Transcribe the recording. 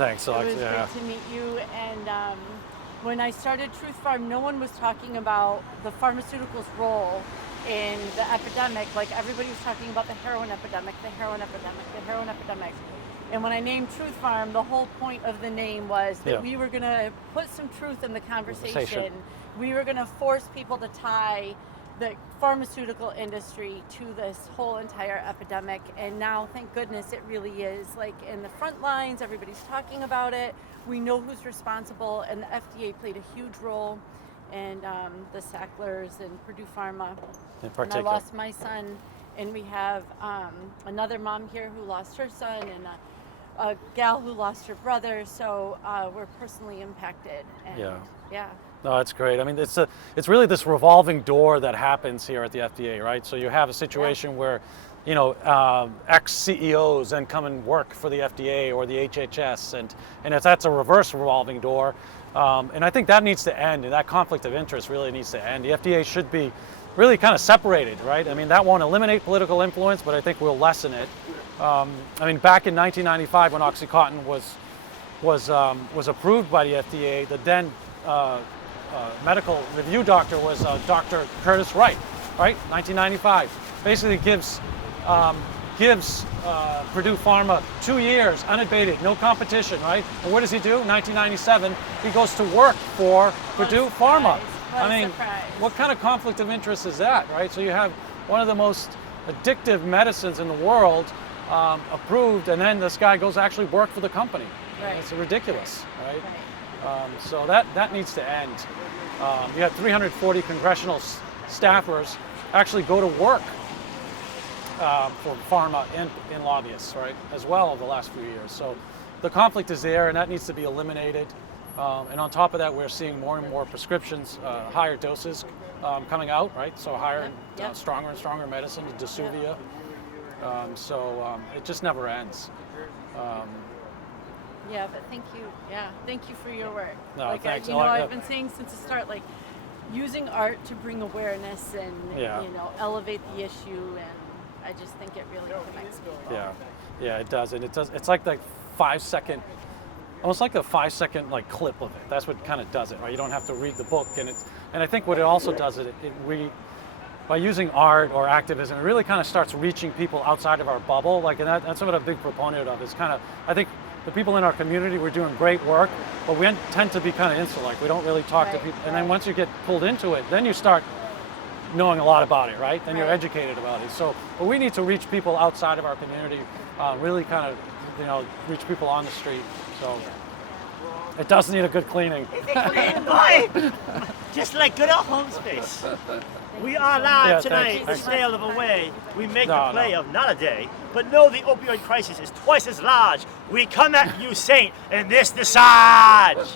Thanks, Alex. It was Yeah. good to meet you. And when I started Truth Farm, no one was talking about the pharmaceuticals role in the epidemic. Like everybody was talking about the heroin epidemic, the heroin epidemic, the heroin epidemic. And when I named Truth Farm, the whole point of the name was that we were going to put some truth in the conversation. We were going to force people to tie the pharmaceutical industry to this whole entire epidemic. And now, thank goodness, it really is like in the front lines. Everybody's talking about it. We know who's responsible, and the FDA played a huge role. And the Sacklers and Purdue Pharma. In particular. And I lost my son, and we have another mom here who lost her son, and a gal who lost her brother. So we're personally impacted. And yeah. No, that's great. I mean, it's really this revolving door that happens here at the FDA, right? So you have a situation where, you know, ex-CEOs then come and work for the FDA or the HHS, and that's a reverse revolving door. And I think that needs to end, and that conflict of interest really needs to end. The FDA should be really kind of separated, right? I mean, that won't eliminate political influence, but I think will lessen it. I mean, back in 1995 when OxyContin was approved by the FDA, the then medical review doctor was Dr. Curtis Wright, right? 1995. Basically gives Purdue Pharma 2 years unabated, no competition, right? And what does he do? 1997, he goes to work for Purdue Pharma. I mean, what kind of conflict of interest is that, right? So you have one of the most addictive medicines in the world approved, and then this guy goes to actually work for the company. Right. It's ridiculous, right? So that needs to end. You had 340 congressional staffers actually go to work for pharma and lobbyists, right, as well over the last few years. So the conflict is there, and that needs to be eliminated. And on top of that, we're seeing more and more prescriptions, higher doses coming out, right? So higher, stronger and stronger medicine, Dasuvia. So it just never ends. Yeah, but thank you. Yeah, thank you for your work. No, like thanks. I've been saying since the start, like using art to bring awareness and you know, elevate the issue, and I just think it really connects people. Yeah, it does, and it does. It's like 5 second, almost like a 5 second like clip of it. That's what kind of does it, right? You don't have to read the book, and I think what it also does is by using art or activism, it really kind of starts reaching people outside of our bubble. Like, and that's what I'm a big proponent of. Is kind of, I think the people in our community, we're doing great work, but we tend to be kind of insular. Like we don't really talk to people. And then once you get pulled into it, then you start knowing a lot about it, right? Then you're educated about it. So, but we need to reach people outside of our community, really kind of, you know, reach people on the street. So it does need a good cleaning. Just like good old home space. We are live tonight, the sale of a way. We make the play of not a day, but know the opioid crisis is twice as large. We come at you, Saint, in this Desage.